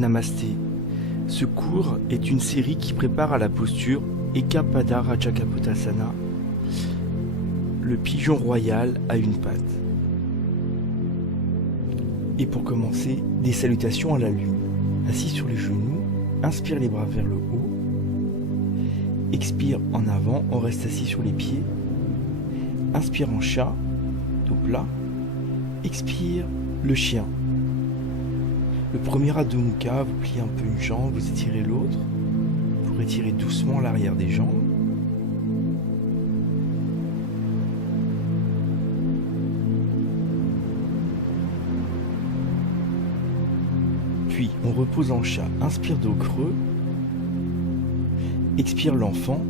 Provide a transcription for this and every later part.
Namasté. Ce cours est une série qui prépare à la posture Eka Pada Raja Kapotasana, le pigeon royal à une patte. Et pour commencer, des salutations à la lune. Assis sur les genoux, inspire les bras vers le haut. Expire en avant, on reste assis sur les pieds. Inspire en chat, dos plat. Expire le chien. Le premier Adho Mukha, vous pliez un peu une jambe, vous étirez l'autre pour étirer doucement l'arrière des jambes. Puis on repose en chat, inspire dos creux, expire l'enfant,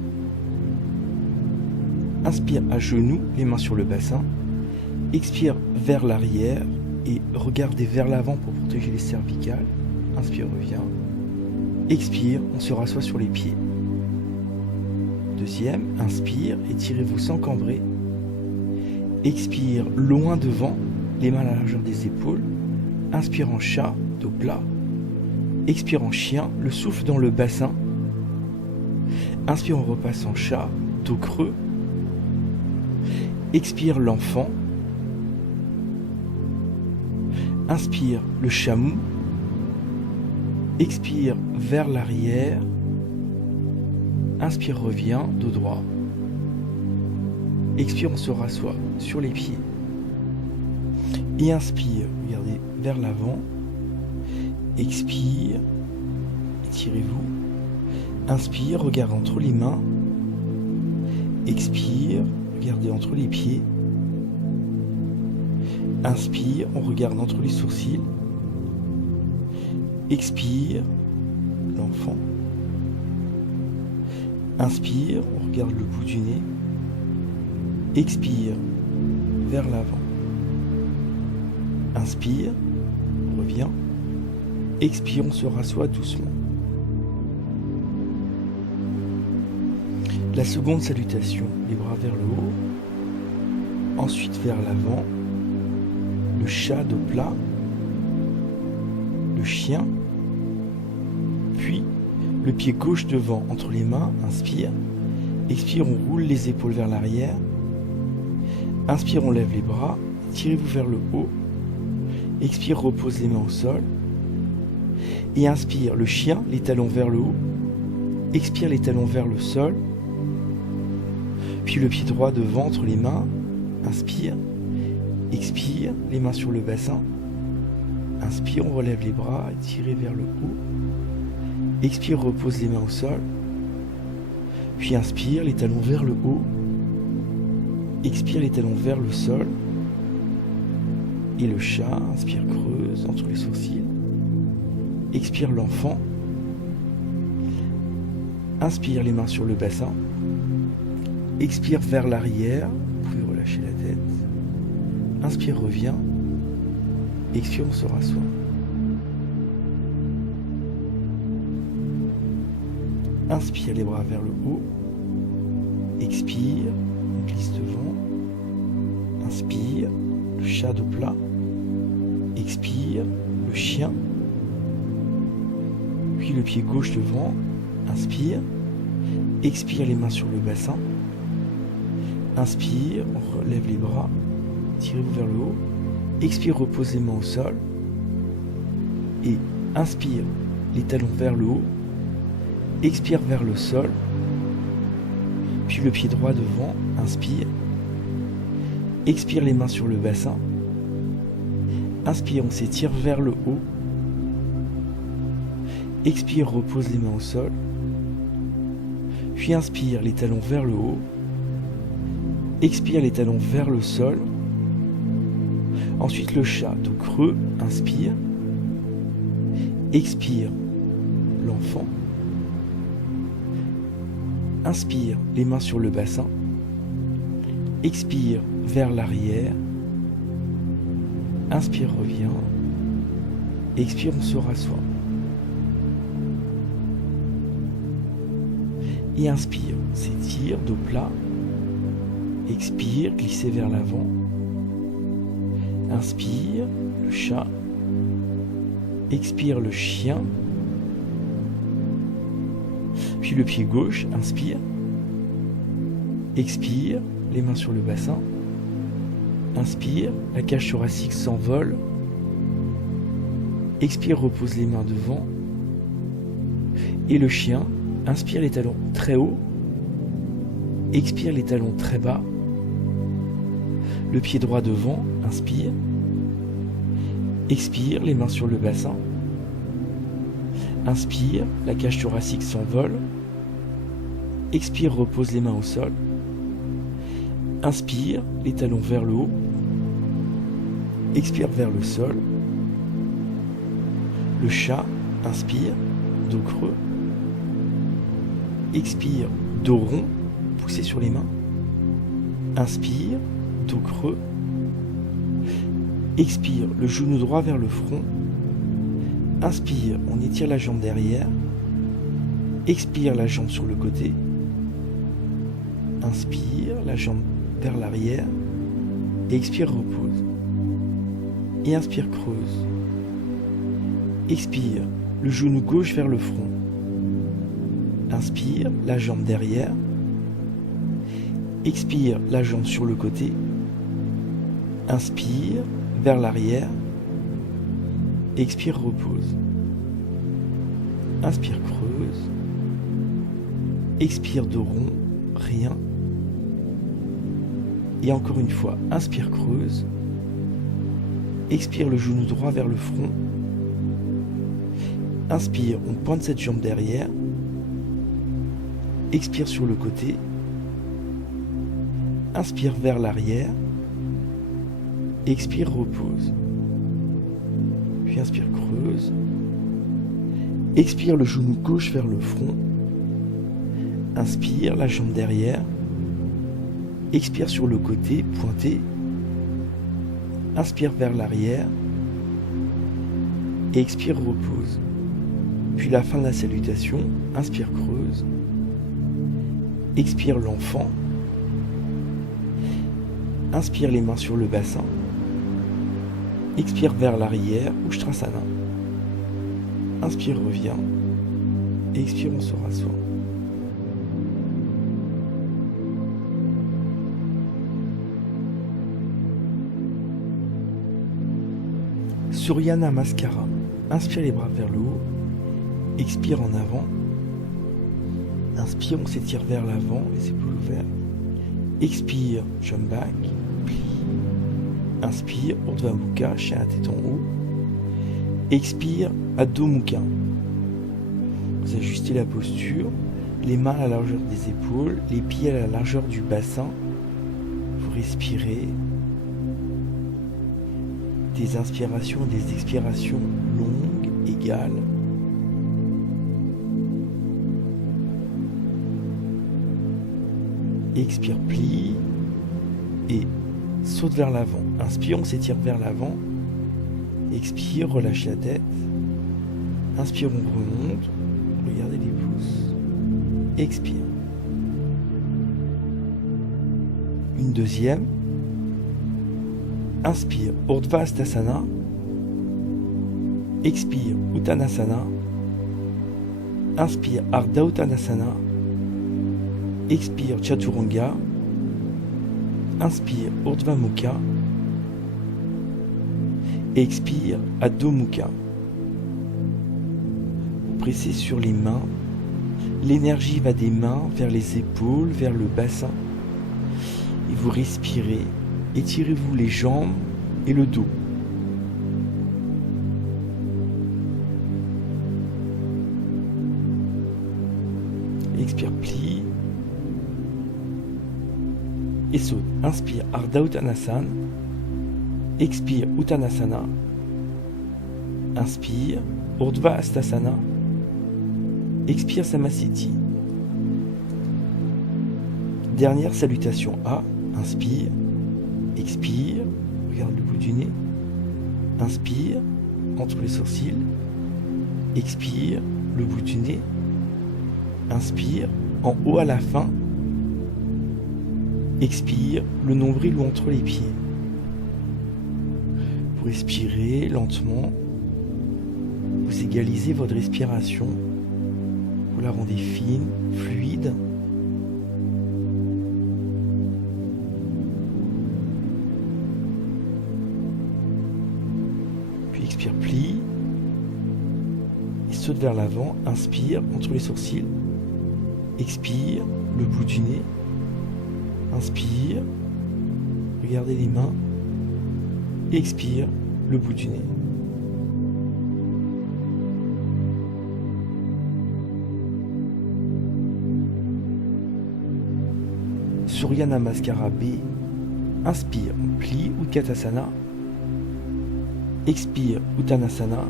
inspire à genoux, les mains sur le bassin, expire vers l'arrière et regardez vers l'avant pour protéger les cervicales. Inspire, revient. Expire, on se rassoit sur les pieds. Deuxième, inspire, étirez-vous sans cambrer. Expire, loin devant, les mains à la largeur des épaules. Inspire en chat, dos plat. Expire en chien, le souffle dans le bassin. Inspire, on repasse en chat, dos creux. Expire l'enfant. Inspire le chameau. Expire vers l'arrière. Inspire, revient, dos droit. Expire, on se rassoit sur les pieds. Et inspire, regardez vers l'avant. Expire, étirez-vous. Inspire, regardez entre les mains. Expire, regardez entre les pieds. Inspire, on regarde entre les sourcils. Expire, l'enfant. Inspire, on regarde le bout du nez. Expire, vers l'avant. Inspire, on revient. Expire, on se rassoit doucement. La seconde salutation, les bras vers le haut. Ensuite vers l'avant. Le chat dos plat, le chien, puis le pied gauche devant entre les mains, inspire, expire, on roule les épaules vers l'arrière, inspire, on lève les bras, tirez-vous vers le haut, expire, repose les mains au sol, et inspire, le chien, les talons vers le haut, expire, les talons vers le sol, puis le pied droit devant entre les mains, inspire, expire, les mains sur le bassin. Inspire, on relève les bras, étirez vers le haut. Expire, repose les mains au sol. Puis inspire, les talons vers le haut. Expire, les talons vers le sol. Et le chat, inspire, creuse entre les sourcils. Expire, l'enfant. Inspire, les mains sur le bassin. Expire vers l'arrière. Vous pouvez relâcher la tête. Inspire, revient. Expire, on se rassoit. Inspire, les bras vers le haut. Expire, on glisse devant. Inspire, le chat dos plat. Expire, le chien. Puis le pied gauche devant. Inspire. Expire, les mains sur le bassin. Inspire, on relève les bras. Tirez-vous vers le haut. Expire, repose les mains au sol. Et inspire, les talons vers le haut. Expire vers le sol. Puis le pied droit devant. Inspire. Expire, les mains sur le bassin. Inspire, on s'étire vers le haut. Expire, repose les mains au sol. Puis inspire, les talons vers le haut. Expire, les talons vers le sol. Ensuite le chat, dos creux, inspire. Expire, l'enfant. Inspire, les mains sur le bassin. Expire, vers l'arrière. Inspire, revient. Expire, on se rassoit. Et inspire, s'étire, dos plat. Expire, glissez vers l'avant. Inspire, le chat. expire le chien, puis le pied gauche, inspire, expire, les mains sur le bassin, inspire, la cage thoracique s'envole, expire, repose les mains devant, et le chien, inspire les talons très haut, expire les talons très bas, le pied droit devant, inspire, expire, les mains sur le bassin, inspire, la cage thoracique s'envole, expire, repose les mains au sol, inspire, les talons vers le haut, expire vers le sol, le chat, inspire, dos creux, expire, dos rond, poussé sur les mains, inspire, dos creux, expire, le genou droit vers le front, inspire, on étire la jambe derrière, expire, la jambe sur le côté, inspire, la jambe vers l'arrière, expire, repose, et inspire, creuse, expire, le genou gauche vers le front, inspire, la jambe derrière, expire, la jambe sur le côté, inspire, vers l'arrière, expire, repose, inspire, creuse, expire, dos rond, rien, et encore une fois, inspire, creuse, expire, le genou droit vers le front, inspire, on pointe cette jambe derrière, expire sur le côté, inspire vers l'arrière, expire, repose, puis inspire, creuse, expire, le genou gauche vers le front, inspire, la jambe derrière, expire sur le côté, pointé, inspire vers l'arrière, et expire, repose, puis la fin de la salutation, inspire, creuse, expire, l'enfant, inspire, les mains sur le bassin, expire vers l'arrière, Ushtrasana, inspire, revient, et expire, on se rassoit. Surya Namaskara, inspire les bras vers le haut, expire en avant, inspire, on s'étire vers l'avant, les épaules ouvertes, expire, jump back, plie, inspire, Urdhva Mukha, chien à tête en haut, expire, Adho Mukha. Vous ajustez la posture, les mains à la largeur des épaules, les pieds à la largeur du bassin, vous respirez, des inspirations et des expirations longues, égales. Expire, plie et saute vers l'avant. Inspire, on s'étire vers l'avant. Expire, relâche la tête. Inspire, on remonte. Regardez les pouces. Expire. Une deuxième. Inspire, Urdhva Hastasana. Expire, Uttanasana. Inspire, Ardha Uttanasana. Expire, Chaturanga. Inspire, Urdhva Mukha. Expire, Adho Mukha. Vous pressez sur les mains. L'énergie va des mains vers les épaules, vers le bassin. Et vous respirez. Étirez-vous les jambes et le dos. Expire, plie. Et saute. Inspire, Ardha Uttanasana. Expire, Uttanasana. Inspire, Urdhva Hastasana. Expire, Samasthiti. Dernière salutation A. Inspire. Expire, regarde le bout du nez. Inspire, entre les sourcils. Expire, le bout du nez. Inspire, en haut à la fin. Expire, le nombril ou entre les pieds. Vous respirez lentement. vous égalisez votre respiration. Vous la rendez fine, fluide. Puis expire, plie. Et saute vers l'avant. Inspire entre les sourcils. Expire le bout du nez. Inspire. Regardez les mains. Expire le bout du nez. Surya Namaskara B. Inspire, plie Utkatasana. Expire Uttanasana.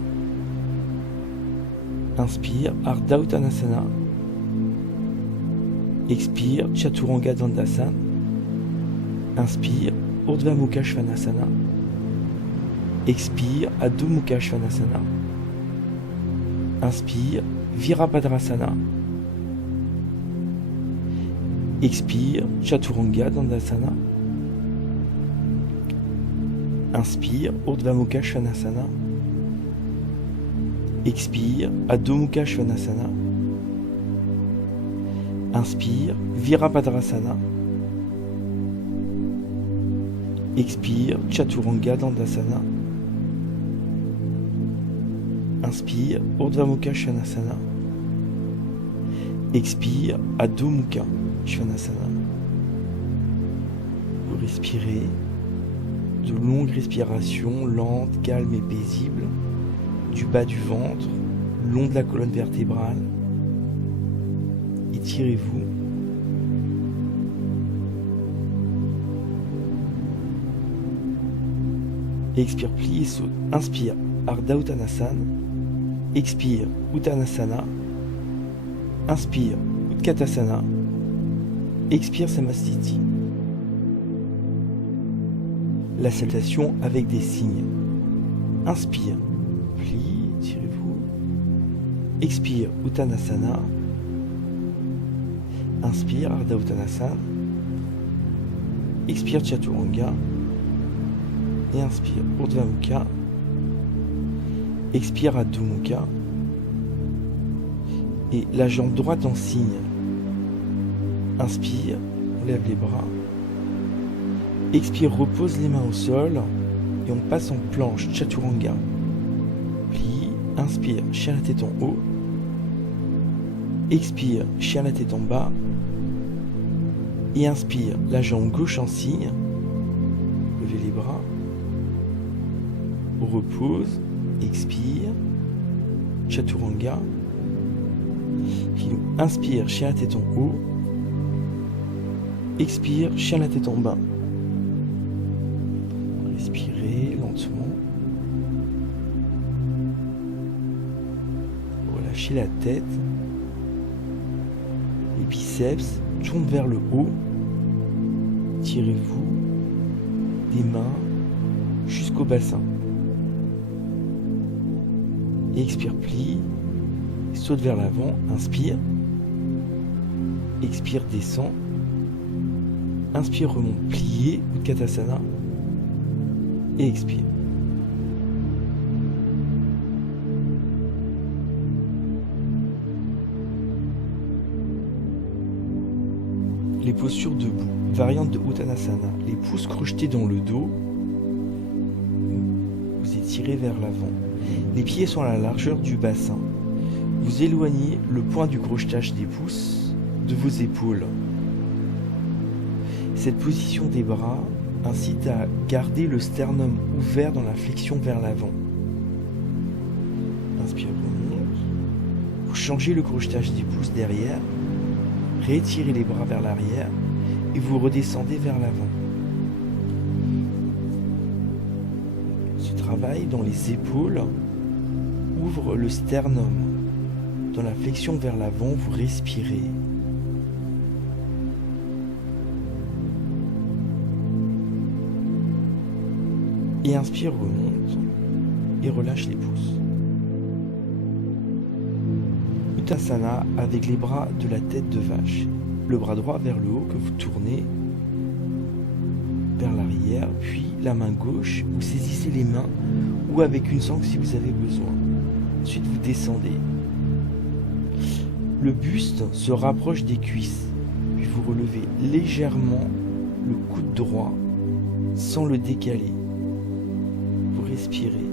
Inspire Ardha Uttanasana. Expire Chaturanga Dandasana. Inspire Urdhva Mukha Svanasana. Expire Adho Mukha Svanasana. Inspire Virabhadrasana. Expire Chaturanga Dandasana. Inspire Urdhva Mukha Svanasana. Expire Adho Mukha Svanasana. Inspire Virabhadrasana. Expire Chaturanga Dandasana. Inspire Urdhva Mukha Svanasana. Expire Adho Mukha Svanasana. Vous respirez de longues respirations lentes, calmes et paisibles du bas du ventre, le long de la colonne vertébrale. Étirez-vous. Expire, plie et saute. Inspire Ardha Uttanasana. Expire Uttanasana. Inspire Utkatasana. Expire Samastiti. La salutation avec des signes. Inspire, plie, tirez-vous. Expire Uttanasana. Inspire Ardha Uttanasana. Expire Chaturanga. Et inspire Urdhva Mukha. Expire Adho Mukha. Et la jambe droite en signe. Inspire, on lève les bras. Expire, repose les mains au sol. Et on passe en planche Chaturanga. Plie, inspire, chien la tête en haut. Expire, chien la tête en bas. Et inspire, la jambe gauche en signe. Levez les bras. On repose, expire, Chaturanga. Puis inspire, chien la tête en haut. Expire, chien la tête en bas. Respirez lentement. Relâchez la tête. Les biceps tournent vers le haut. Tirez-vous des mains jusqu'au bassin. Expire, plie. Saute vers l'avant. Inspire. Expire, descend. Inspire, remonte, plié, Utkatasana. Et expire. Les postures debout, variante de Uttanasana. Les pouces crochetés dans le dos. Vous étirez vers l'avant. Les pieds sont à la largeur du bassin. Vous éloignez le point du crochetage des pouces de vos épaules. Cette position des bras incite à garder le sternum ouvert dans la flexion vers l'avant. Inspire, remonte. Vous changez le crochetage des pouces derrière, réétirez les bras vers l'arrière et vous redescendez vers l'avant. Ce travail dans les épaules ouvre le sternum. Dans la flexion vers l'avant, vous respirez. Et inspire, remonte et relâche les pouces. Uttanasana avec les bras de la tête de vache. Le bras droit vers le haut que vous tournez vers l'arrière, puis la main gauche, vous saisissez les mains ou avec une sangle si vous avez besoin. Ensuite, vous descendez. Le buste se rapproche des cuisses. Puis vous relevez légèrement le coude droit sans le décaler. Vous respirez.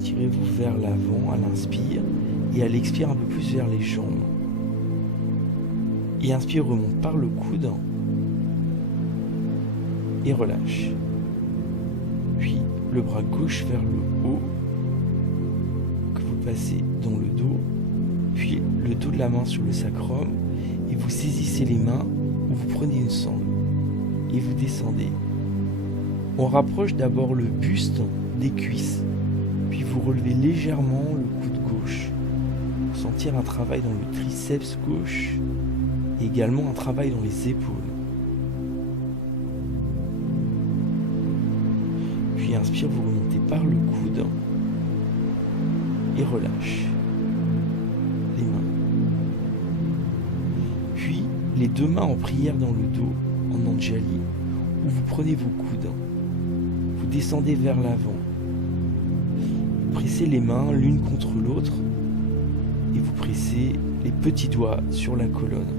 Tirez-vous vers l'avant à l'inspire et à l'expire un peu plus vers les jambes. Et inspire, remonte par le coude et relâche. Puis le bras gauche vers le haut que vous passez dans le dos, puis le dos de la main sur le sacrum et vous saisissez les mains ou vous prenez une sangle et vous descendez. On rapproche d'abord le buste des cuisses, puis vous relevez légèrement le coude gauche pour sentir un travail dans le triceps gauche et également un travail dans les épaules. Puis inspire, vous remontez par le coude et relâche les mains. Puis les deux mains en prière dans le dos, en Anjali, où vous prenez vos coudes. Vous descendez vers l'avant. Vous pressez les mains l'une contre l'autre et vous pressez les petits doigts sur la colonne.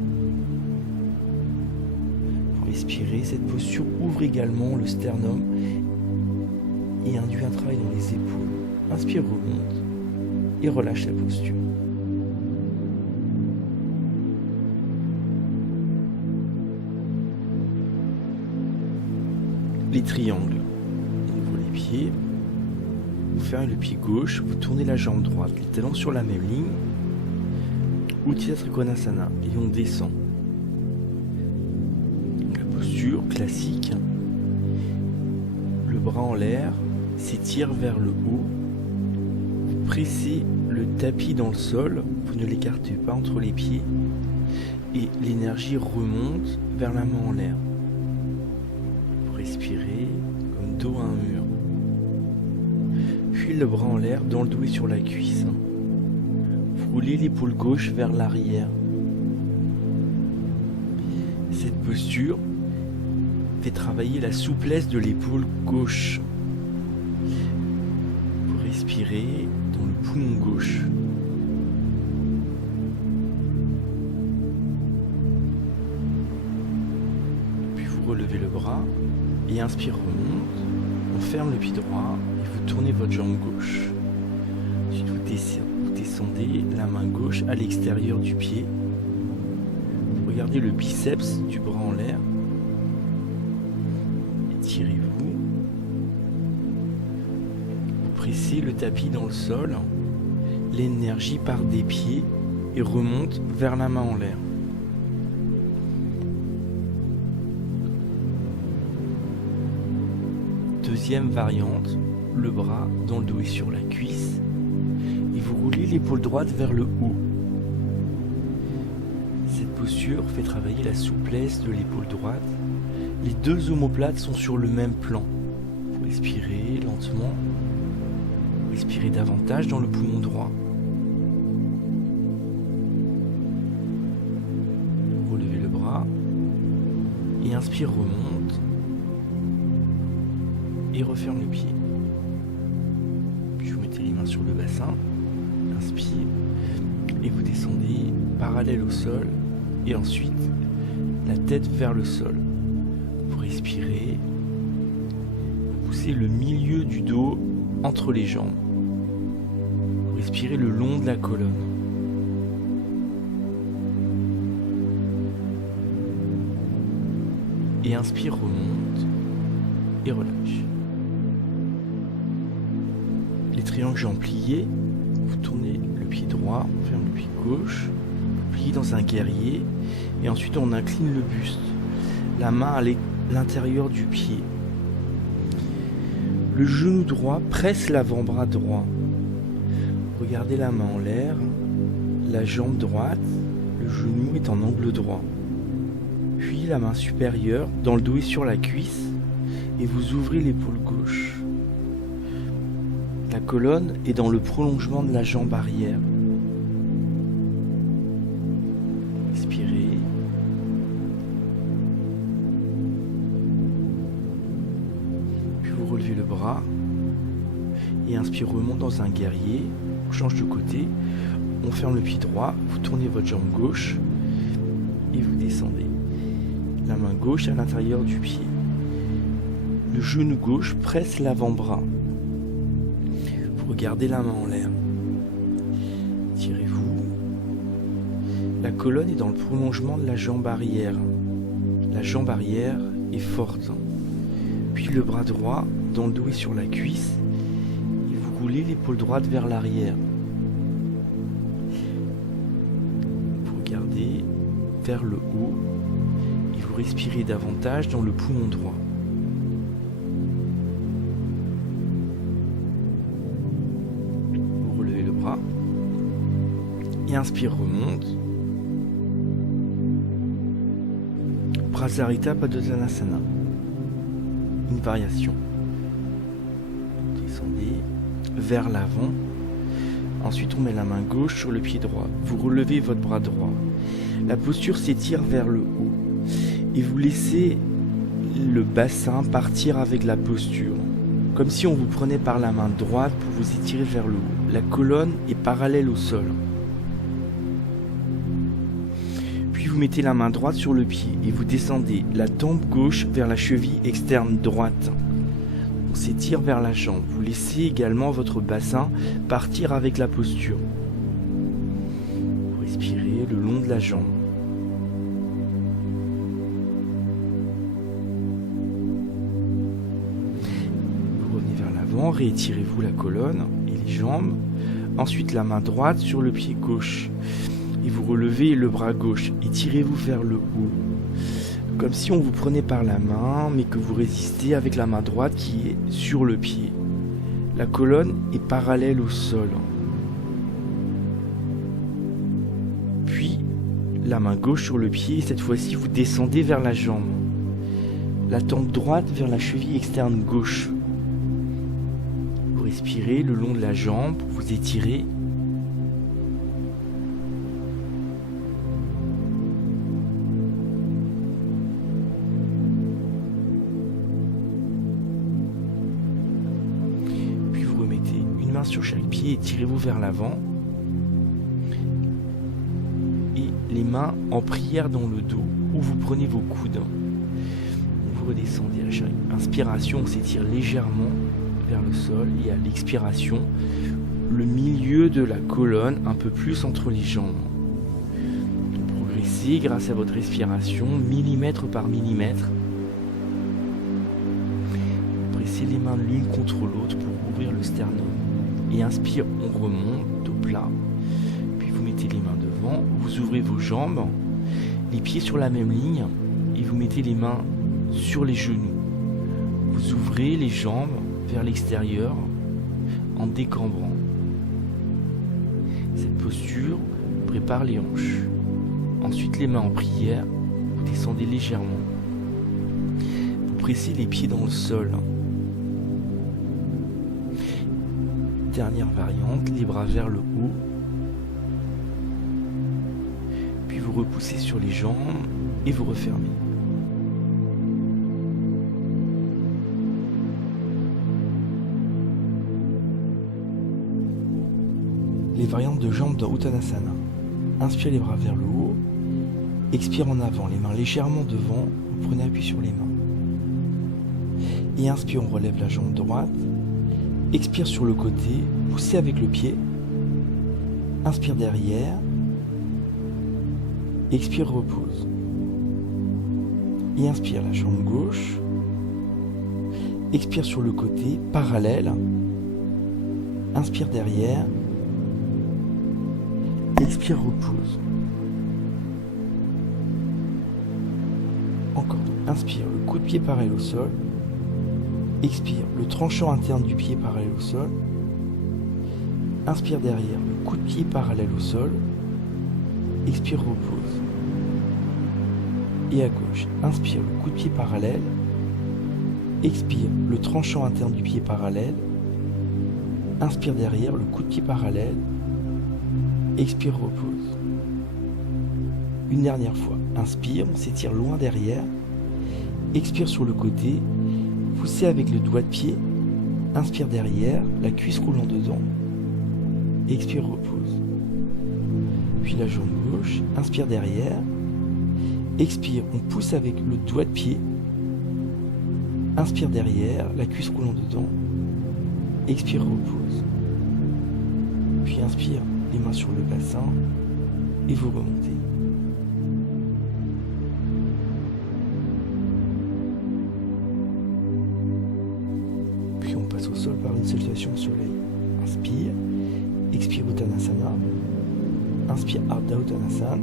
Vous respirez, cette posture ouvre également le sternum et induit un travail dans les épaules. Inspire, remonte et relâche la posture. Les triangles. On ouvre les pieds. Vous fermez le pied gauche, vous tournez la jambe droite, les talons sur la même ligne. Utthita Trikonasana et on descend. La posture classique. Le bras en l'air s'étire vers le haut. Vous pressez le tapis dans le sol, vous ne l'écartez pas entre les pieds et l'énergie remonte vers la main en l'air. Vous respirez comme dos à un mur. Puis le bras en l'air dans le dos et sur la cuisse. Vous roulez l'épaule gauche vers l'arrière. Cette posture fait travailler la souplesse de l'épaule gauche. Vous respirez dans le poumon gauche. Puis vous relevez le bras et inspire, remonte. On ferme le pied droit et vous tournez votre jambe gauche. Ensuite vous descendez la main gauche à l'extérieur du pied. Regardez le biceps du bras en l'air. Étirez-vous. Vous pressez le tapis dans le sol. L'énergie part des pieds et remonte vers la main en l'air. Deuxième variante, le bras dans le dos et sur la cuisse. Et vous roulez l'épaule droite vers le haut. Cette posture fait travailler la souplesse de l'épaule droite. Les deux omoplates sont sur le même plan. Vous respirez lentement. Vous respirez davantage dans le poumon droit. Vous relevez le bras. Et inspire, remonte. Et referme le pied. Puis vous mettez les mains sur le bassin. Inspire. Et vous descendez parallèle au sol. Et ensuite, la tête vers le sol. Vous respirez. Vous poussez le milieu du dos entre les jambes. Vous respirez le long de la colonne. Et inspire, remonte. Et relâche. Les triangles jambes pliées. Vous tournez le pied droit, on ferme le pied gauche. Vous pliez dans un guerrier. Et ensuite, on incline le buste. La main à l'intérieur du pied. Le genou droit presse l'avant-bras droit. Regardez la main en l'air. La jambe droite, le genou est en angle droit. Puis la main supérieure dans le dos et sur la cuisse. Et vous ouvrez l'épaule gauche. La colonne est dans le prolongement de la jambe arrière. Respirez. Puis vous relevez le bras Et inspire, remonte dans un guerrier. On change de côté. On ferme le pied droit. Vous tournez votre jambe gauche. Et vous descendez. La main gauche à l'intérieur du pied. Le genou gauche presse l'avant-bras. Vous regardez la main en l'air. Tirez-vous. La colonne est dans le prolongement de la jambe arrière. La jambe arrière est forte. Puis le bras droit dans le dos et sur la cuisse. Et vous roulez l'épaule droite vers l'arrière. Vous regardez vers le haut. Et vous respirez davantage dans le poumon droit. Vous relevez le bras. Et inspire, remonte. Prasarita Padottanasana. Une variation. Descendez vers l'avant. Ensuite, on met la main gauche sur le pied droit. Vous relevez votre bras droit. La posture s'étire vers le haut. Et vous laissez le bassin partir avec la posture. Comme si on vous prenait par la main droite pour vous étirer vers le haut. La colonne est parallèle au sol. Vous mettez la main droite sur le pied et vous descendez la tempe gauche vers la cheville externe droite. On s'étire vers la jambe. Vous laissez également votre bassin partir avec la posture. Vous respirez le long de la jambe. Vous revenez vers l'avant, réétirez-vous la colonne et les jambes. Ensuite la main droite sur le pied gauche. Et vous relevez le bras gauche et tirez-vous vers le haut. Comme si on vous prenait par la main, mais que vous résistez avec la main droite qui est sur le pied. La colonne est parallèle au sol. Puis, la main gauche sur le pied, et cette fois-ci, vous descendez vers la jambe. La tempe droite vers la cheville externe gauche. Vous respirez le long de la jambe, vous étirez. Sur chaque pied et tirez-vous vers l'avant et les mains en prière dans le dos où vous prenez vos coudes. Vous redescendez à chaque inspiration, on s'étire légèrement vers le sol et à l'expiration le milieu de la colonne un peu plus entre les jambes. Vous progressez grâce à votre respiration millimètre par millimètre. Pressez les mains l'une contre l'autre pour ouvrir le sternum. Et inspire, on remonte au plat. Puis vous mettez les mains devant, vous ouvrez vos jambes, les pieds sur la même ligne, et vous mettez les mains sur les genoux. Vous ouvrez les jambes vers l'extérieur en décambrant. Cette posture prépare les hanches. Ensuite, les mains en prière, vous descendez légèrement. Vous pressez les pieds dans le sol. Dernière variante, les bras vers le haut. Puis vous repoussez sur les jambes et vous refermez. Les variantes de jambes dans Uttanasana. Inspire les bras vers le haut. Expire en avant, les mains légèrement devant. Vous prenez appui sur les mains. Et inspire, on relève la jambe droite. Expire sur le côté, poussez avec le pied. Inspire derrière. Expire, repose. Et inspire la jambe gauche. Expire sur le côté, parallèle. Inspire derrière. Expire, repose. Encore. Inspire, le coup de pied parallèle au sol. Expire, le tranchant interne du pied parallèle au sol. Inspire derrière, le coup de pied parallèle au sol. Expire, repose. Et à gauche, inspire, le coup de pied parallèle. Expire, le tranchant interne du pied parallèle. Inspire derrière, le coup de pied parallèle. Expire, repose. Une dernière fois, inspire, on s'étire loin derrière. Expire sur le côté. Poussez avec le doigt de pied. inspire derrière, la cuisse roulant dedans. Expire, repose. Puis la jambe gauche, inspire derrière. Expire, on pousse avec le doigt de pied. Inspire derrière, la cuisse roulant dedans. Expire, repose. Puis inspire, les mains sur le bassin et vous remontez. Puis on passe au sol par une salutation au soleil. Inspire, expire Uttanasana. Inspire Ardha Uttanasana.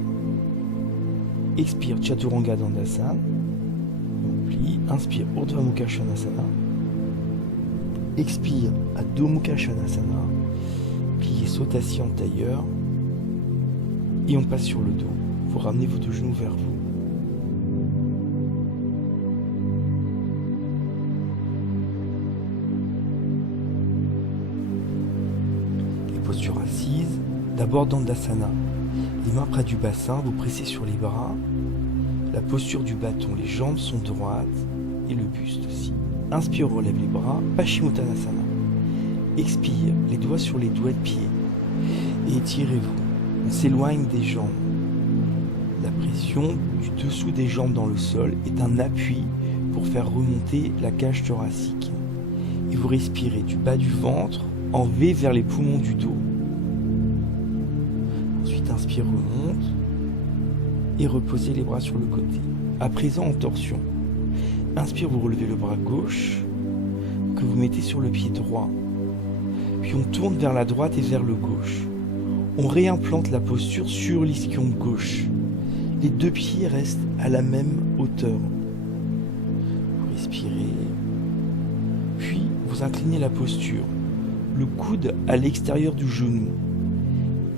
Expire Chaturanga Dandasana. On plie. Inspire Urdhva Mukha Svanasana. Expire Adho Mukha Svanasana. Pliez Sautassi en tailleur. Et on passe sur le dos. Vous ramenez vos deux genoux vers vous. Les postures assises. D'abord Dandasana. Les mains près du bassin, vous pressez sur les bras. La posture du bâton, les jambes sont droites et le buste aussi. Inspire, relève les bras, Paschimottanasana. Expire, les doigts sur les doigts de pied. Et étirez-vous. On s'éloigne des jambes. La pression du dessous des jambes dans le sol est un appui pour faire remonter la cage thoracique. Et vous respirez du bas du ventre en V vers les poumons du dos. Ensuite, inspire, remonte et reposez les bras sur le côté. À présent, en torsion. Inspire, vous relevez le bras gauche que vous mettez sur le pied droit. Puis on tourne vers la droite et vers le gauche. On réimplante la posture sur l'ischio gauche. Les deux pieds restent à la même hauteur. Vous respirez. Puis vous inclinez la posture. Le coude à l'extérieur du genou.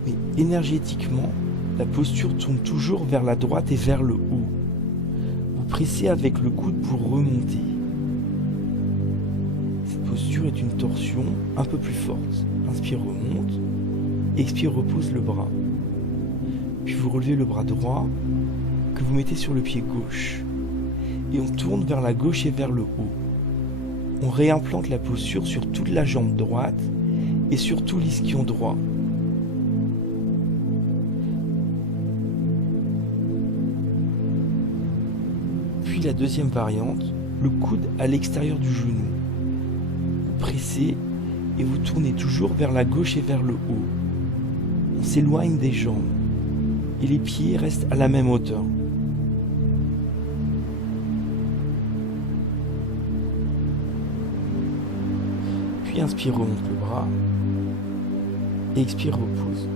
Mais énergétiquement, la posture tourne toujours vers la droite et vers le haut. Vous pressez avec le coude pour remonter. Cette posture est une torsion un peu plus forte. Inspire, remonte. Expire, repose le bras. Puis vous relevez le bras droit que vous mettez sur le pied gauche. Et on tourne vers la gauche et vers le haut. On réimplante la posture sur toute la jambe droite et sur tout l'ischio droit. Puis la deuxième variante, le coude à l'extérieur du genou. Vous pressez et vous tournez toujours vers la gauche et vers le haut. On s'éloigne des jambes et les pieds restent à la même hauteur. Puis inspire, remonte le bras. Et expire, repose.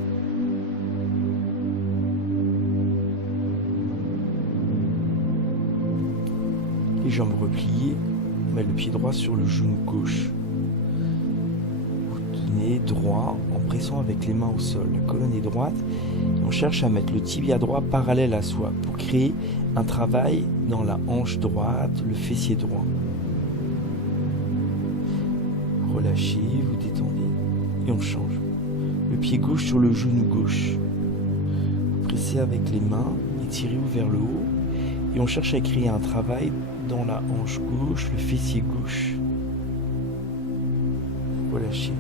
Les jambes repliées, on met le pied droit sur le genou gauche. Vous tenez droit en pressant avec les mains au sol. La colonne est droite et on cherche à mettre le tibia droit parallèle à soi pour créer un travail dans la hanche droite, le fessier droit. Relâchez, vous détendez et on change. Le pied gauche sur le genou gauche. Vous pressez avec les mains, étirez-vous vers le haut et on cherche à créer un travail dans la hanche gauche, le fessier gauche. Relâchez.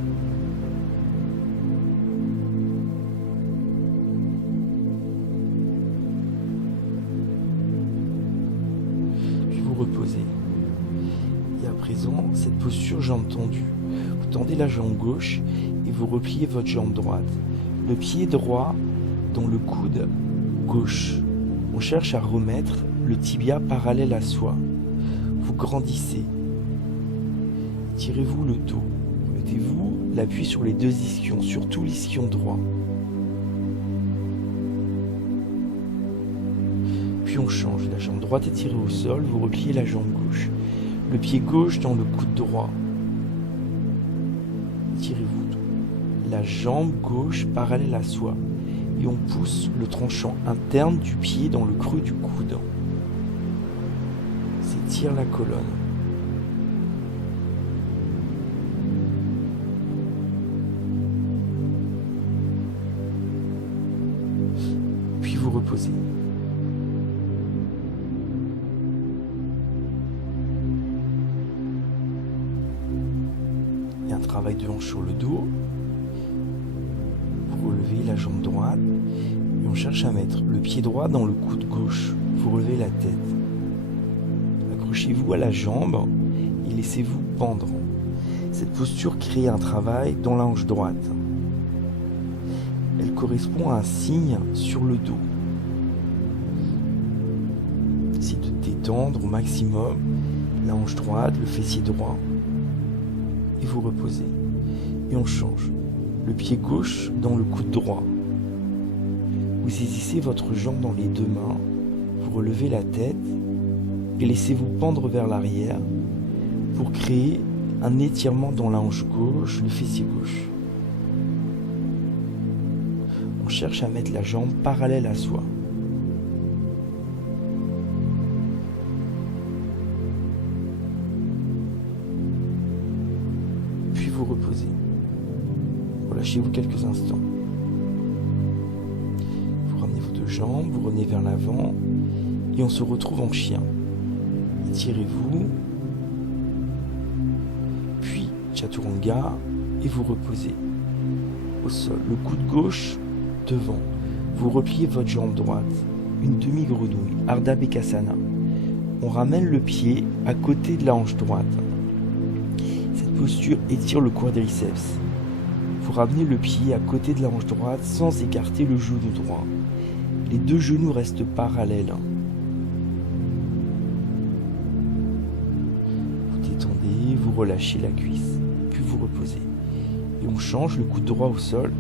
Puis vous reposez. Et à présent, cette posture jambe tendue. Vous tendez la jambe gauche et vous repliez votre jambe droite. Le pied droit dans le coude gauche. On cherche à remettre le tibia parallèle à soi. Vous grandissez. Tirez-vous le dos. Mettez-vous l'appui sur les deux ischions, surtout l'ischion droit. Puis on change. La jambe droite est tirée au sol, vous repliez la jambe gauche. Le pied gauche dans le coude droit. Tirez-vous. La jambe gauche parallèle à soi. Et on pousse le tranchant interne du pied dans le creux du coude. S'étire la colonne. Puis vous reposez. travail de hanche sur le dos. Vous relevez la jambe droite et on cherche à mettre le pied droit dans le coude gauche. Vous relevez la tête. Accrochez-vous à la jambe et laissez-vous pendre. Cette posture crée un travail dans la hanche droite. Elle correspond à un signe sur le dos. C'est de détendre au maximum la hanche droite, le fessier droit. Et vous reposez. Et on change. Le pied gauche dans le coude droit. Vous saisissez votre jambe dans les deux mains. Vous relevez la tête et laissez-vous pendre vers l'arrière pour créer un étirement dans la hanche gauche, le fessier gauche. On cherche à mettre la jambe parallèle à soi. Puis vous reposez. Relâchez-vous quelques instants. Vous ramenez vos deux jambes, vous revenez vers l'avant et on se retrouve en chien. Étirez-vous, puis chaturanga et vous reposez au sol. Le coude gauche devant. Vous repliez votre jambe droite, une demi-grenouille, Ardha Bekasana. On ramène le pied à côté de la hanche droite. Cette posture étire le quadriceps. Vous ramenez le pied à côté de la hanche droite sans écarter le genou droit. Les deux genoux restent parallèles. Vous détendez, vous relâchez la cuisse, puis vous reposez. Et on change le coude droit au sol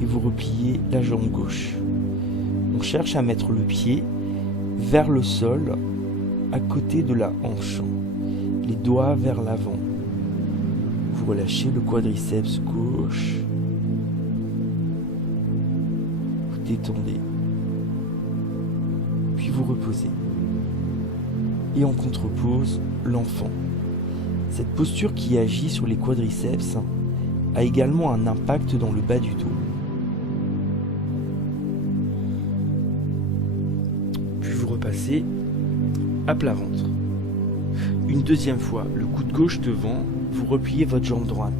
et vous repliez la jambe gauche. On cherche à mettre le pied vers le sol à côté de la hanche, les doigts vers l'avant. Vous relâchez le quadriceps gauche. Vous détendez. Puis vous reposez. Et on contrepose l'enfant. Cette posture qui agit sur les quadriceps a également un impact dans le bas du dos. Puis vous repassez à plat ventre. Une deuxième fois, le coude gauche devant, vous repliez votre jambe droite.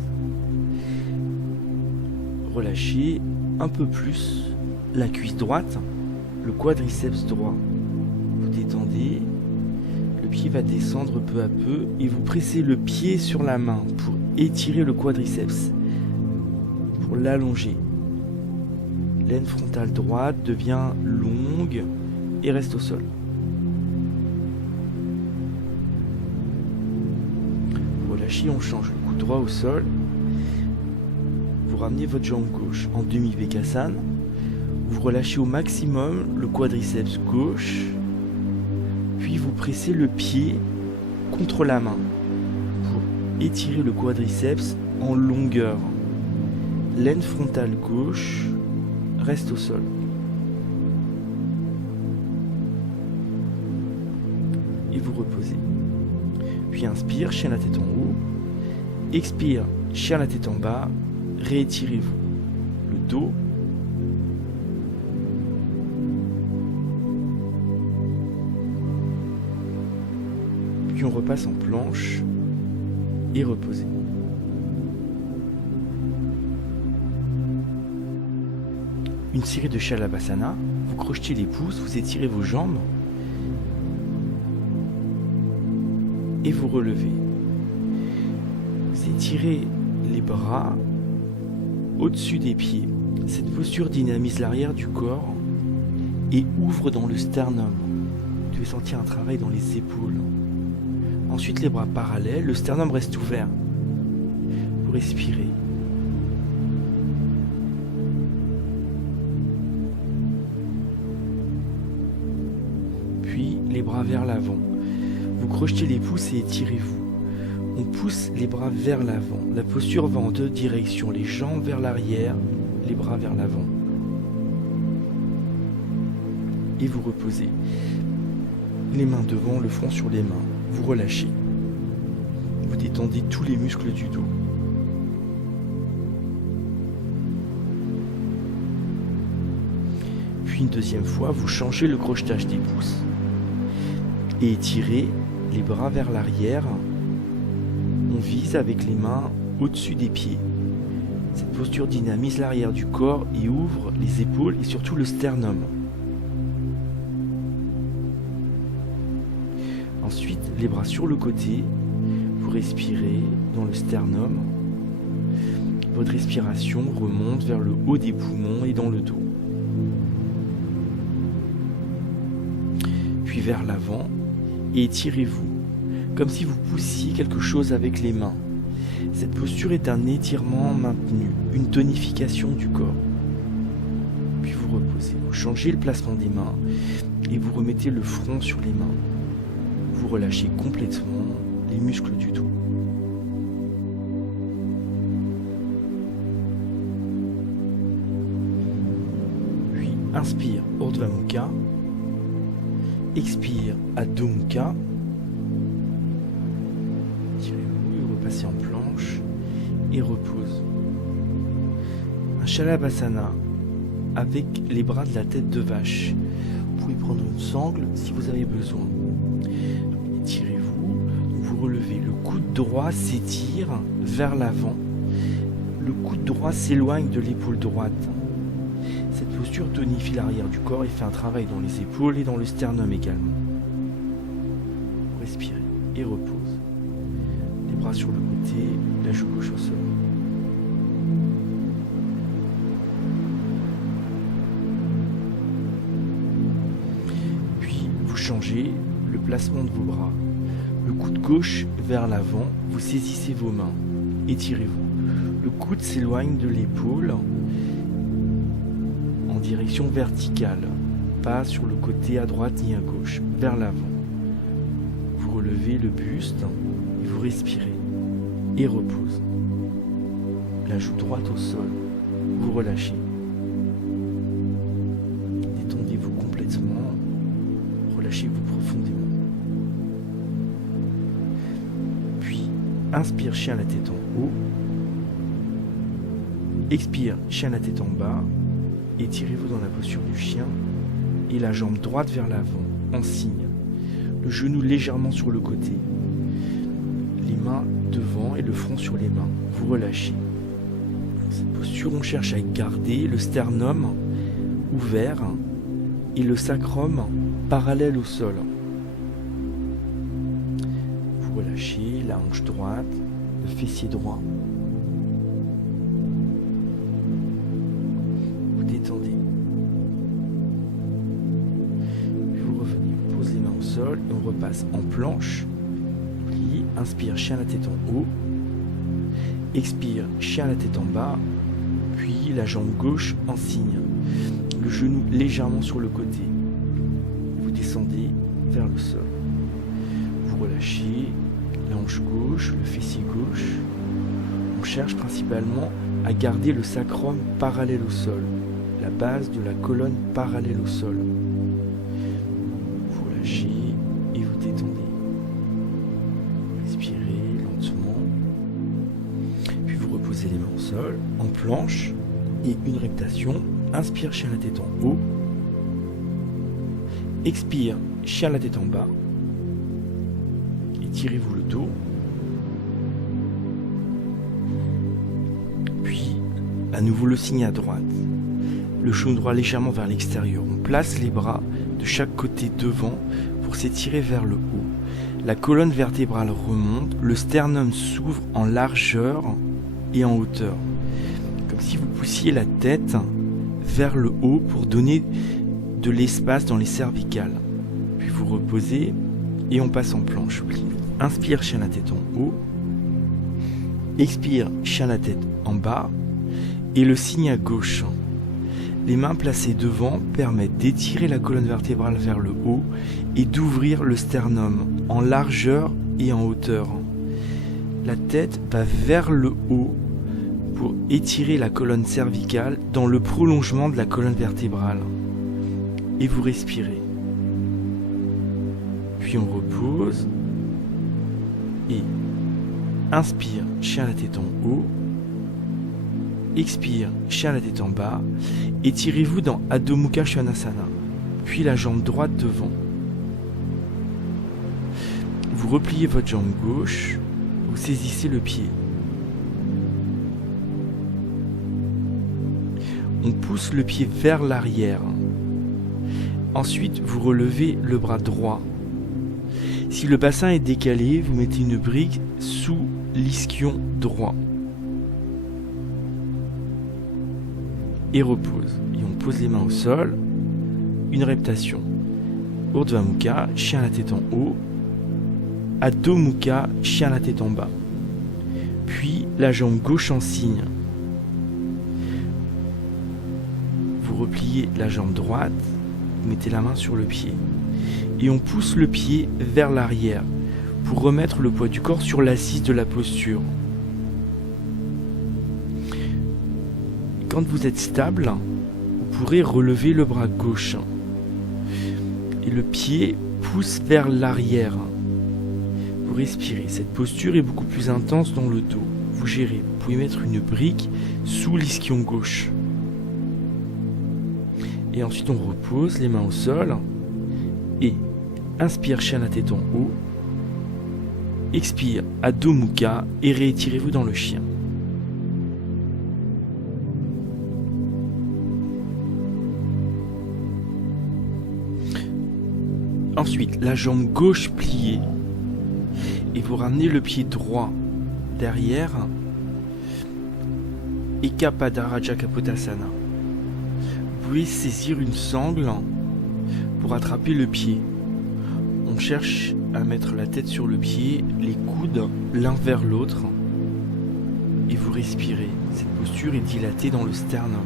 Relâchez un peu plus la cuisse droite, le quadriceps droit. Vous détendez, le pied va descendre peu à peu et vous pressez le pied sur la main pour étirer le quadriceps, pour l'allonger. L'aine frontale droite devient longue et reste au sol. Relâchez, on change le coude droit au sol. Vous ramenez votre jambe gauche en demi-Bekasana. Vous relâchez au maximum le quadriceps gauche. Puis vous pressez le pied contre la main pour étirer le quadriceps en longueur. L'aine frontale gauche reste au sol. Et vous reposez. Puis inspire, chien la tête en haut. Expire, chien la tête en bas. Réétirez-vous. Le dos. Puis on repasse en planche et reposez. Une série de Shalabhasana. Vous crochetez les pouces, vous étirez vos jambes et vous relevez. Vous étirez les bras au-dessus des pieds. Cette posture dynamise l'arrière du corps et ouvre dans le sternum. Vous devez sentir un travail dans les épaules. Ensuite, les bras parallèles, le sternum reste ouvert. Vous respirez. Puis, les bras vers l'avant. Vous crochetez les pouces et étirez-vous. On pousse les bras vers l'avant. La posture va en deux directions. Les jambes vers l'arrière, les bras vers l'avant. Et vous reposez. Les mains devant, le front sur les mains. Vous relâchez. Vous détendez tous les muscles du dos. Puis une deuxième fois, vous changez le crochetage des pouces. Et étirez les bras vers l'arrière. On vise avec les mains au-dessus des pieds. Cette posture dynamise l'arrière du corps et ouvre les épaules et surtout le sternum. Ensuite, les bras sur le côté, vous respirez dans le sternum. Votre respiration remonte vers le haut des poumons et dans le dos. Puis vers l'avant et étirez-vous, comme si vous poussiez quelque chose avec les mains. Cette posture est un étirement maintenu, une tonification du corps. Puis vous reposez, vous changez le placement des mains et vous remettez le front sur les mains. Vous relâchez complètement les muscles du dos. Puis inspire Urdhva Mukha. Expire Adho Mukha. Tirez-vous, repassez en planche et repose. Un Shalabhasana avec les bras de la tête de vache. Vous pouvez prendre une sangle si vous avez besoin. Étirez-vous, vous relevez. Le coude droit s'étire vers l'avant. Le coude droit s'éloigne de l'épaule droite. Cette posture tonifie l'arrière du corps et fait un travail dans les épaules et dans le sternum également. Respirez et repose. Les bras sur le côté, la joue gauche au sol. Puis vous changez le placement de vos bras. Le coude gauche vers l'avant, vous saisissez vos mains. Étirez-vous. Le coude s'éloigne de l'épaule en direction verticale, pas sur le côté à droite ni à gauche, vers l'avant. Vous relevez le buste et vous respirez et repose. La joue droite au sol, vous relâchez. Détendez-vous complètement, relâchez-vous profondément. Puis, inspire, chien la tête en haut. Expire, chien la tête en bas. Étirez-vous dans la posture du chien et la jambe droite vers l'avant, en signe. Le genou légèrement sur le côté. Les mains devant et le front sur les mains. Vous relâchez. Dans cette posture, on cherche à garder le sternum ouvert et le sacrum parallèle au sol. Vous relâchez la hanche droite, le fessier droit. Détendez. Puis vous revenez, vous posez les mains au sol et on repasse en planche. Plie, inspire, chien la tête en haut. Expire, chien la tête en bas. Puis la jambe gauche en signe. Le genou légèrement sur le côté. Vous descendez vers le sol. Vous relâchez la hanche gauche, le fessier gauche. On cherche principalement à garder le sacrum parallèle au sol. La base de la colonne parallèle au sol. Vous relâchez et vous détendez. Respirez lentement. Puis vous reposez les mains au sol, en planche, et une reptation. Inspire, chien la tête en haut. Expire, chien la tête en bas. Étirez-vous le dos. Puis, à nouveau le signe à droite. Le genou droit légèrement vers l'extérieur. On place les bras de chaque côté devant pour s'étirer vers le haut. La colonne vertébrale remonte, le sternum s'ouvre en largeur et en hauteur. Comme si vous poussiez la tête vers le haut pour donner de l'espace dans les cervicales. Puis vous reposez et on passe en planche. Inspire, chien la tête en haut. Expire, chien la tête en bas. Et le signe à gauche. Les mains placées devant permettent d'étirer la colonne vertébrale vers le haut et d'ouvrir le sternum en largeur et en hauteur. La tête va vers le haut pour étirer la colonne cervicale dans le prolongement de la colonne vertébrale. Et vous respirez. Puis on repose et inspire, chien la tête en haut. Expire, chien la tête en bas. Étirez-vous dans Adho Mukha Svanasana, puis la jambe droite devant. Vous repliez votre jambe gauche, vous saisissez le pied. on pousse le pied vers l'arrière. Ensuite, vous relevez le bras droit. Si le bassin est décalé, vous mettez une brique sous l'ischion droit. Et repose. Et on pose les mains au sol. Une répétition. Urdhva Mukha, chien la tête en haut. Adho Mukha, chien la tête en bas. Puis la jambe gauche en cygne. Vous repliez la jambe droite, vous mettez la main sur le pied. Et on pousse le pied vers l'arrière pour remettre le poids du corps sur l'assise de la posture. Quand vous êtes stable, vous pourrez relever le bras gauche. Et le pied pousse vers l'arrière. Vous respirez. Cette posture est beaucoup plus intense dans le dos. Vous gérez. Vous pouvez mettre une brique sous l'ischion gauche. Et ensuite on repose les mains au sol. Et inspire, chien la tête en haut. Expire, Adho Mukha et réétirez-vous dans le chien. Ensuite, la jambe gauche pliée. Et vous ramenez le pied droit derrière. Eka Pada Raja Kapotasana. Vous pouvez saisir une sangle pour attraper le pied. On cherche à mettre la tête sur le pied, les coudes l'un vers l'autre. Et vous respirez. Cette posture est dilatée dans le sternum.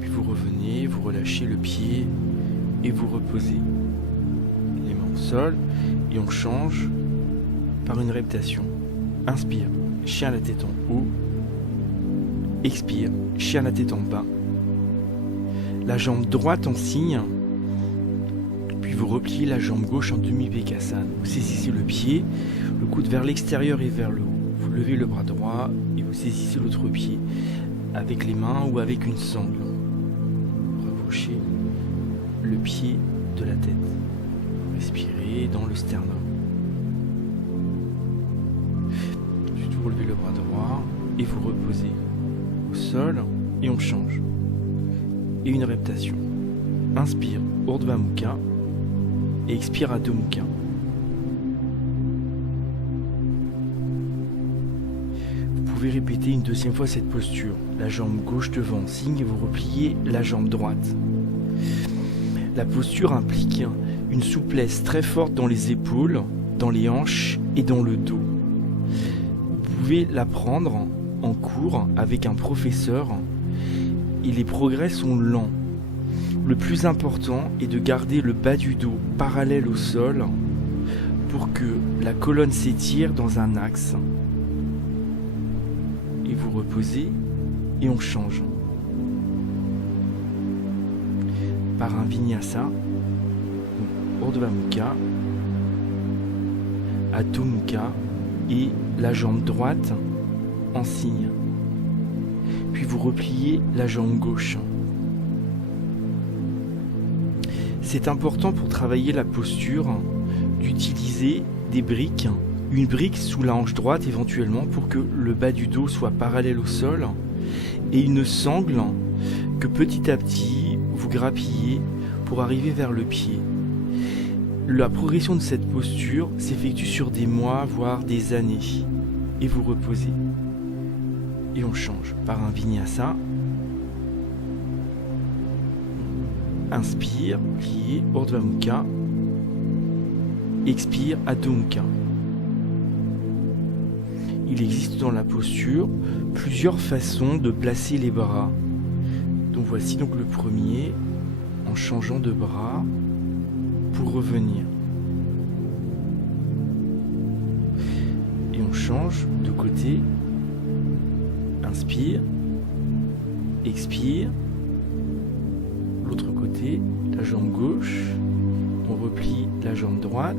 Puis vous revenez, vous relâchez le pied et vous reposez. Les mains au sol et on change par une répétition. Inspire, chien la tête en haut. Expire, chien la tête en bas. La jambe droite en cygne. Puis vous repliez la jambe gauche en demi-bekasana. Vous saisissez le pied, le coude vers l'extérieur et vers le haut. Vous levez le bras droit et vous saisissez l'autre pied avec les mains ou avec une sangle. Rapprochez le pied de la tête. Respirez dans le sternum. Ensuite vous relevez le bras droit et vous reposez au sol et on change. Et une répétition. Inspire, Urdhva Mukha et expire, Adho Mukha. Vous pouvez répéter une deuxième fois cette posture. La jambe gauche devant en cygne et vous repliez la jambe droite. La posture implique une souplesse très forte dans les épaules, dans les hanches et dans le dos. Vous pouvez l'apprendre en cours avec un professeur et les progrès sont lents. Le plus important est de garder le bas du dos parallèle au sol pour que la colonne s'étire dans un axe. Et vous reposez et on change. Par un vinyasa, Urdhva Mukha, Adho Mukha et la jambe droite en cygne. Puis vous repliez la jambe gauche. C'est important pour travailler la posture d'utiliser des briques, une brique sous la hanche droite éventuellement pour que le bas du dos soit parallèle au sol et une sangle que petit à petit vous grappillez pour arriver vers le pied. La progression de cette posture s'effectue sur des mois voire des années et vous reposez. Et on change par un vinyasa. Inspire, plié, Urdhva Mukha. Expire, Adho Mukha. Il existe dans la posture plusieurs façons de placer les bras. Donc voici donc le premier en changeant de bras pour revenir. Et on change de côté. Inspire, expire, l'autre côté, la jambe gauche, on replie la jambe droite,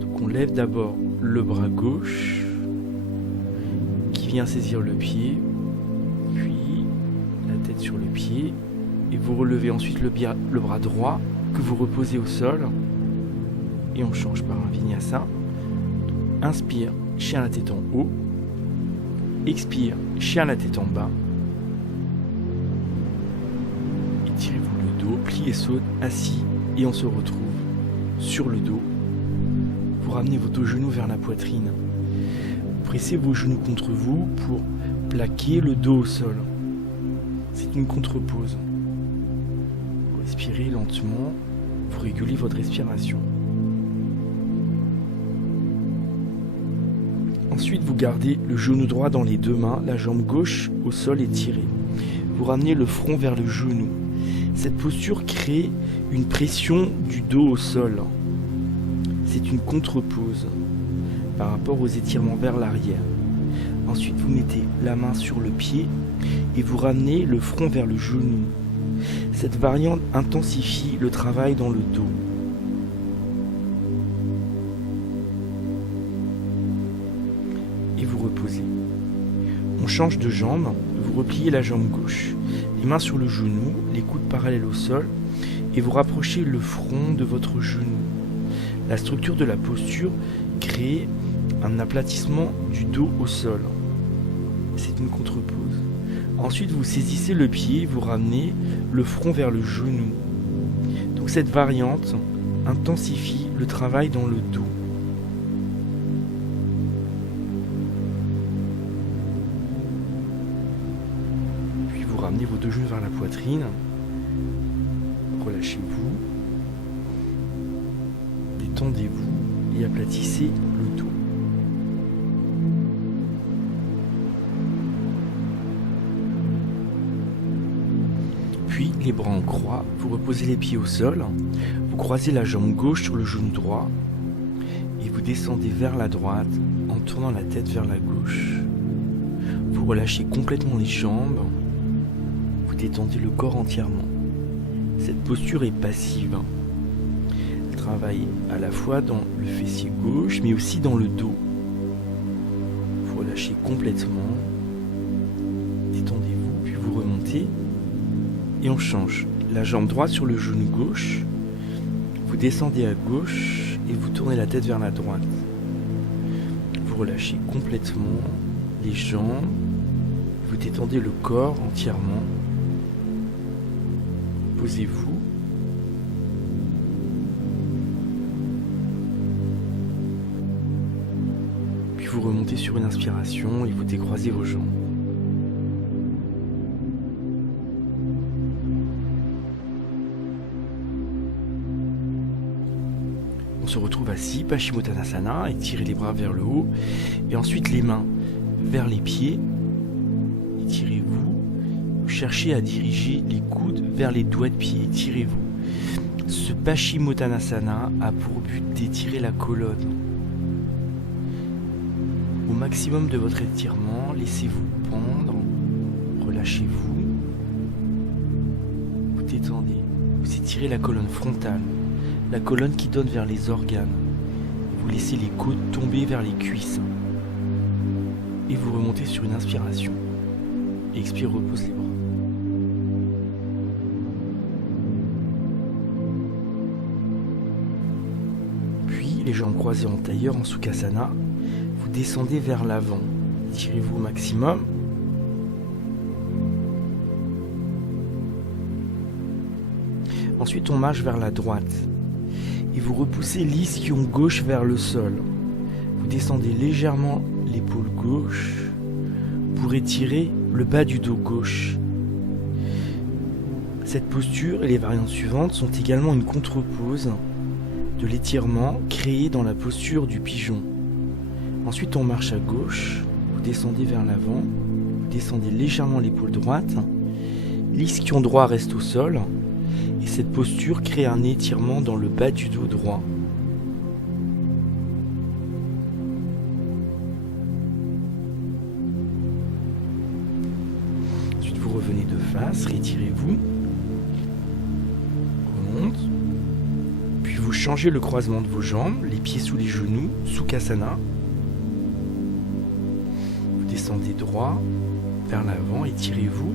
donc on lève d'abord le bras gauche qui vient saisir le pied, puis la tête sur le pied, et vous relevez ensuite le bras droit que vous reposez au sol, et on change par un vinyasa. Inspire, chien la tête en haut. expire, chien la tête en bas. Étirez-vous le dos, pliez saute, assis, et on se retrouve sur le dos. Vous ramenez vos deux genoux vers la poitrine. Pressez vos genoux contre vous pour plaquer le dos au sol. C'est une contre-pause. Vous respirez lentement, vous régulez votre respiration. Ensuite, vous gardez le genou droit dans les deux mains, la jambe gauche au sol étirée. Vous ramenez le front vers le genou. Cette posture crée une pression du dos au sol. C'est une contre-pause par rapport aux étirements vers l'arrière. Ensuite, vous mettez la main sur le pied et vous ramenez le front vers le genou. Cette variante intensifie le travail dans le dos. Et vous reposez. On change de jambe, vous repliez la jambe gauche, les mains sur le genou, les coudes parallèles au sol, et vous rapprochez le front de votre genou. La structure de la posture crée un aplatissement du dos au sol. C'est une contre-pause. Ensuite, vous saisissez le pied, vous ramenez le front vers le genou. Donc cette variante intensifie le travail dans le dos. Puis vous ramenez vos deux genoux vers la poitrine. Relâchez-vous. Détendez-vous et aplatissez le dos. Puis les bras en croix, vous reposez les pieds au sol, vous croisez la jambe gauche sur le genou droit et vous descendez vers la droite en tournant la tête vers la gauche. Vous relâchez complètement les jambes, vous détendez le corps entièrement. Cette posture est passive. Elle travaille à la fois dans le fessier gauche mais aussi dans le dos. Vous relâchez complètement, détendez-vous puis vous remontez. Et on change. La jambe droite sur le genou gauche. Vous descendez à gauche et vous tournez la tête vers la droite. Vous relâchez complètement les jambes. Vous détendez le corps entièrement. Posez-vous. Puis vous remontez sur une inspiration et vous décroisez vos jambes. On se retrouve assis, Paschimottanasana, étirez les bras vers le haut, et ensuite les mains vers les pieds, étirez-vous, cherchez à diriger les coudes vers les doigts de pied, étirez-vous. Ce Paschimottanasana a pour but d'étirer la colonne. Au maximum de votre étirement, laissez-vous pendre, relâchez-vous, vous détendez, vous étirez la colonne frontale. La colonne qui donne vers les organes. Vous laissez les côtes tomber vers les cuisses. Et vous remontez sur une inspiration. Expire, repose les bras. Puis, les jambes croisées en tailleur en Sukhasana, vous descendez vers l'avant. Étirez-vous au maximum. Ensuite, on marche vers la droite. Et vous repoussez l'ischion gauche vers le sol. Vous descendez légèrement l'épaule gauche pour étirer le bas du dos gauche. Cette posture et les variantes suivantes sont également une contre-pause de l'étirement créé dans la posture du pigeon. Ensuite, on marche à gauche, vous descendez vers l'avant, vous descendez légèrement l'épaule droite, l'ischion droit reste au sol. Et cette posture crée un étirement dans le bas du dos droit. Ensuite, vous revenez de face, retirez-vous. Remonte. Puis vous changez le croisement de vos jambes, les pieds sous les genoux, Sukhasana. Vous descendez droit vers l'avant, étirez-vous.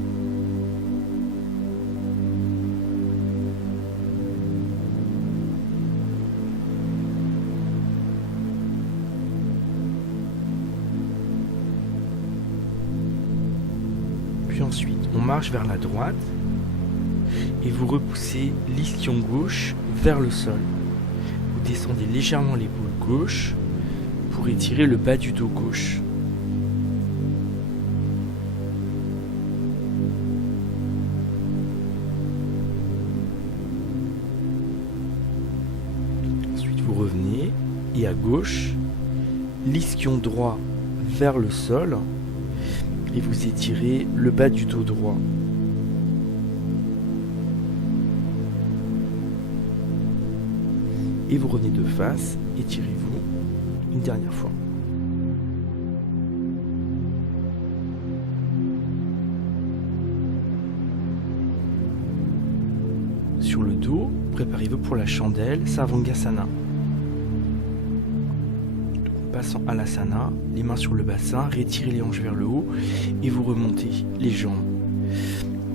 Ensuite, on marche vers la droite et vous repoussez l'ischion gauche vers le sol. Vous descendez légèrement l'épaule gauche pour étirer le bas du dos gauche. Ensuite, vous revenez et à gauche, l'ischion droit vers le sol et vous étirez le bas du dos droit. Et vous revenez de face, étirez-vous une dernière fois. Sur le dos, préparez-vous pour la chandelle Sarvangasana. Passant à l'asana, les mains sur le bassin, retirez les hanches vers le haut et vous remontez les jambes.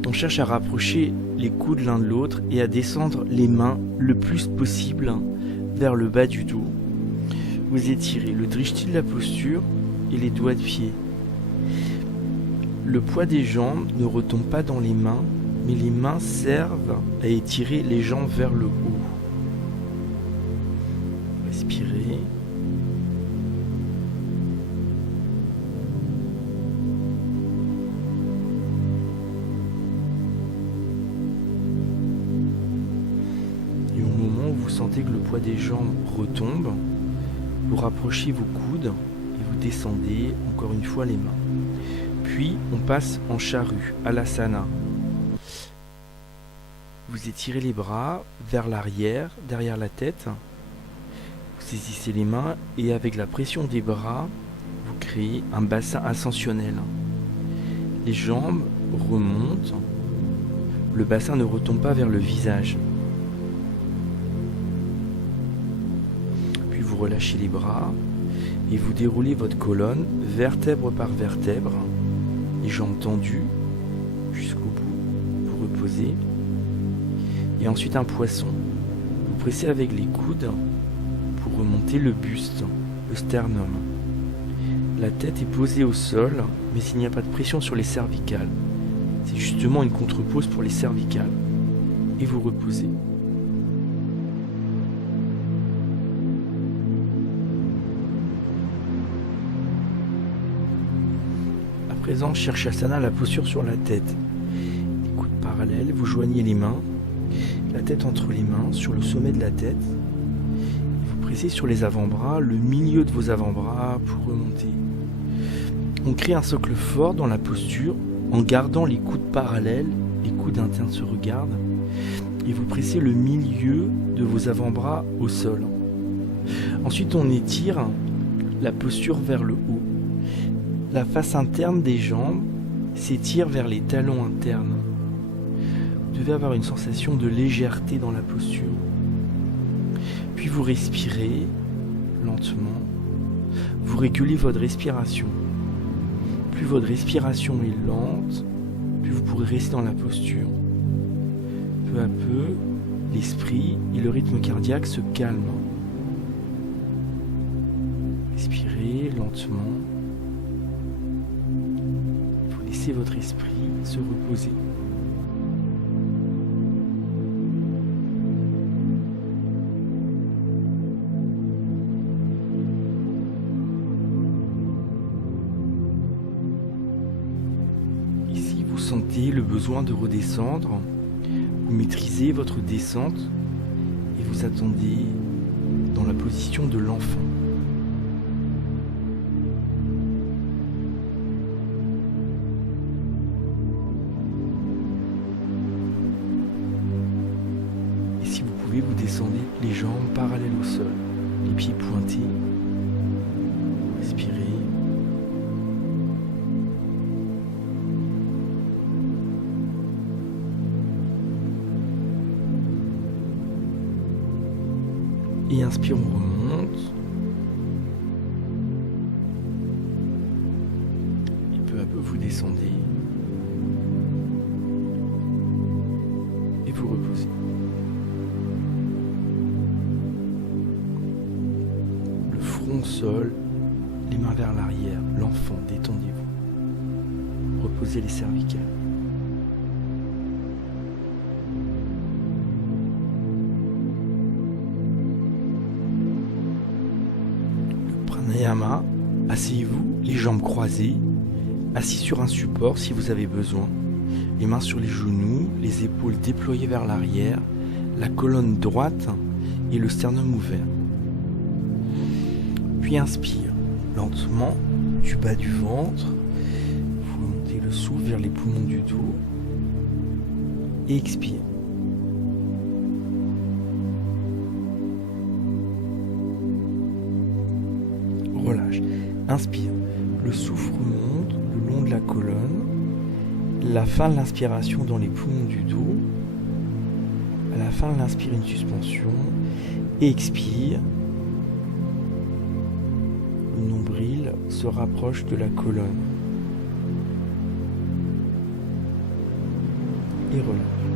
On cherche à rapprocher les coudes l'un de l'autre et à descendre les mains le plus possible vers le bas du dos. Vous étirez le drishti de la posture et les doigts de pied. Le poids des jambes ne retombe pas dans les mains, mais les mains servent à étirer les jambes vers le haut. Respirez. Vous sentez que le poids des jambes retombe, vous rapprochez vos coudes et vous descendez encore une fois les mains. Puis on passe en charrue, à l'asana. Vous étirez les bras vers l'arrière, derrière la tête. Vous saisissez les mains et avec la pression des bras, vous créez un bassin ascensionnel. Les jambes remontent, le bassin ne retombe pas vers le visage. Vous relâchez les bras et vous déroulez votre colonne vertèbre par vertèbre, les jambes tendues jusqu'au bout, vous reposez et ensuite un poisson. Vous pressez avec les coudes pour remonter le buste, le sternum. La tête est posée au sol, mais il n'y a pas de pression sur les cervicales. C'est justement une contrepose pour les cervicales. Et vous reposez. À présent, Shirshasana, la posture sur la tête. Les coudes parallèles, vous joignez les mains, la tête entre les mains, sur le sommet de la tête. Et vous pressez sur les avant-bras, le milieu de vos avant-bras pour remonter. On crée un socle fort dans la posture en gardant les coudes parallèles, les coudes internes se regardent. Et vous pressez le milieu de vos avant-bras au sol. Ensuite, on étire la posture vers le haut. La face interne des jambes s'étire vers les talons internes. Vous devez avoir une sensation de légèreté dans la posture. Puis vous respirez lentement. Vous régulez votre respiration. Plus votre respiration est lente, plus vous pourrez rester dans la posture. Peu à peu, l'esprit et le rythme cardiaque se calment. Respirez lentement. Laissez votre esprit se reposer. Ici, vous sentez le besoin de redescendre. Vous maîtrisez votre descente et vous attendez dans la position de l'enfant. Vous descendez les jambes parallèles au sol, les pieds pointés. Respirez. Et inspire, on remonte. Et peu à peu, vous descendez. Et vous reposez. Front au sol, les mains vers l'arrière. L'enfant, détendez-vous. Reposez les cervicales. à main, asseyez-vous, les jambes croisées, assis sur un support si vous avez besoin, les mains sur les genoux, les épaules déployées vers l'arrière, la colonne droite et le sternum ouvert. Puis inspire lentement du bas du ventre, vous montez le souffle vers les poumons du dos et expire. Relâche. Inspire. Le souffle remonte le long de la colonne. La fin de l'inspiration dans les poumons du dos. À la fin de l'inspire, une suspension. Expire. Le nombril se rapproche de la colonne. Et relâche.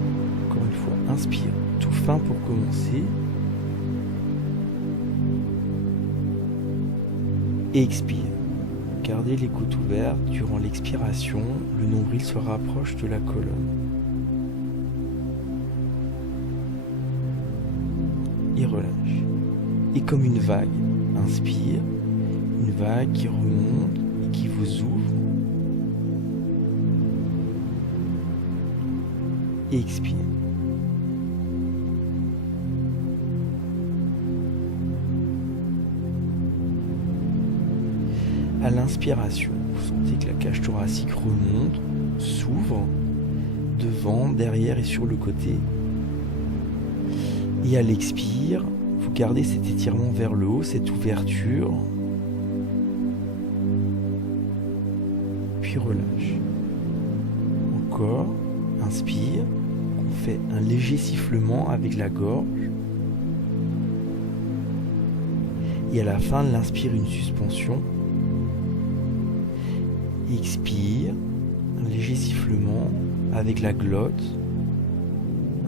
Encore une fois, inspire. Tout fin pour commencer. Expire. Gardez les côtes ouvertes durant l'expiration, le nombril se rapproche de la colonne. Et relâche. Et comme une vague, inspire, une vague qui remonte et qui vous ouvre. Et expire. À l'inspiration, vous sentez que la cage thoracique remonte, s'ouvre, devant, derrière et sur le côté. Et à l'expire, vous gardez cet étirement vers le haut, cette ouverture. Puis relâche. Encore, inspire, on fait un léger sifflement avec la gorge. Et à la fin de l'inspire, une suspension. Expire, un léger sifflement avec la glotte,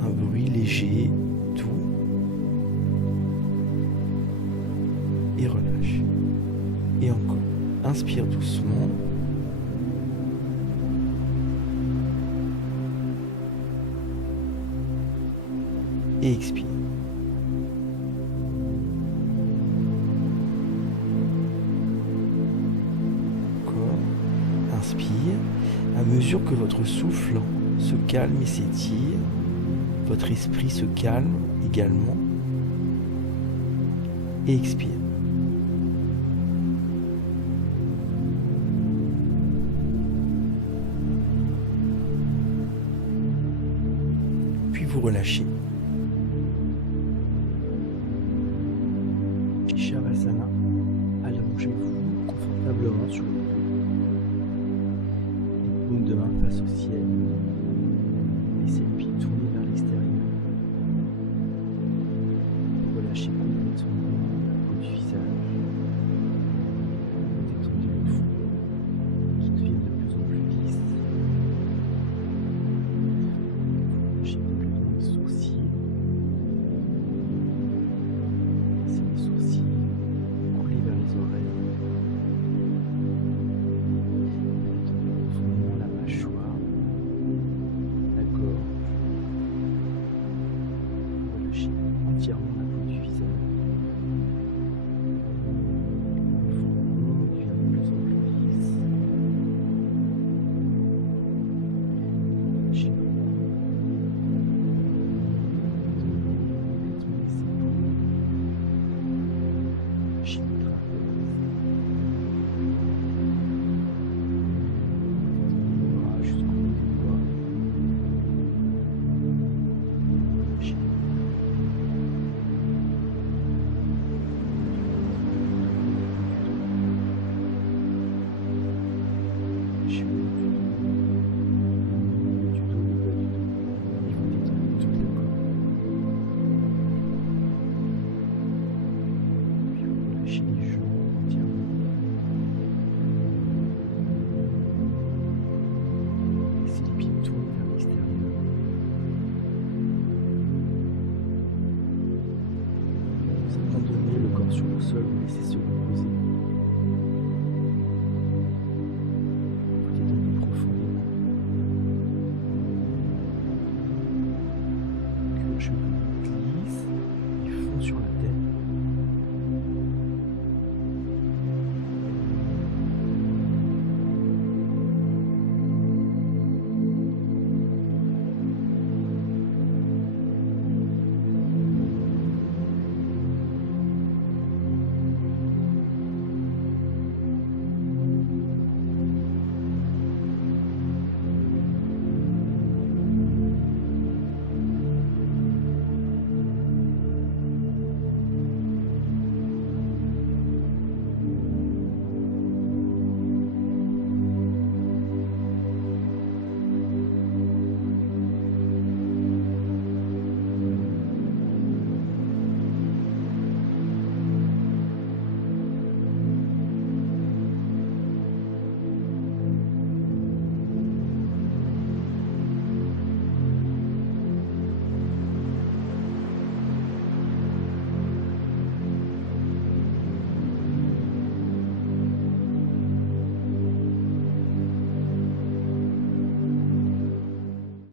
un bruit léger, doux, et relâche. Et encore, inspire doucement, et expire. Inspire, à mesure que votre souffle se calme et s'étire, votre esprit se calme également. Et expire. Puis vous relâchez. Shavasana, allongez-vous confortablement sur le dos. Paume de main face au ciel. Laissez le pied tourner vers l'extérieur. Relâchez complètement la peau du visage. Détendez le front qui devient de plus en plus lisse. Relâchez complètement les sourcils. Laissez les sourcils couler vers les oreilles. Mâchoire, la gorge, relâchez entièrement la peau du visage. Le front devient de plus en plus lisse. Relâchez le cou. Complètement les épaules. Relâchez le trapèze. Sur le sol, vous laissez se reposer.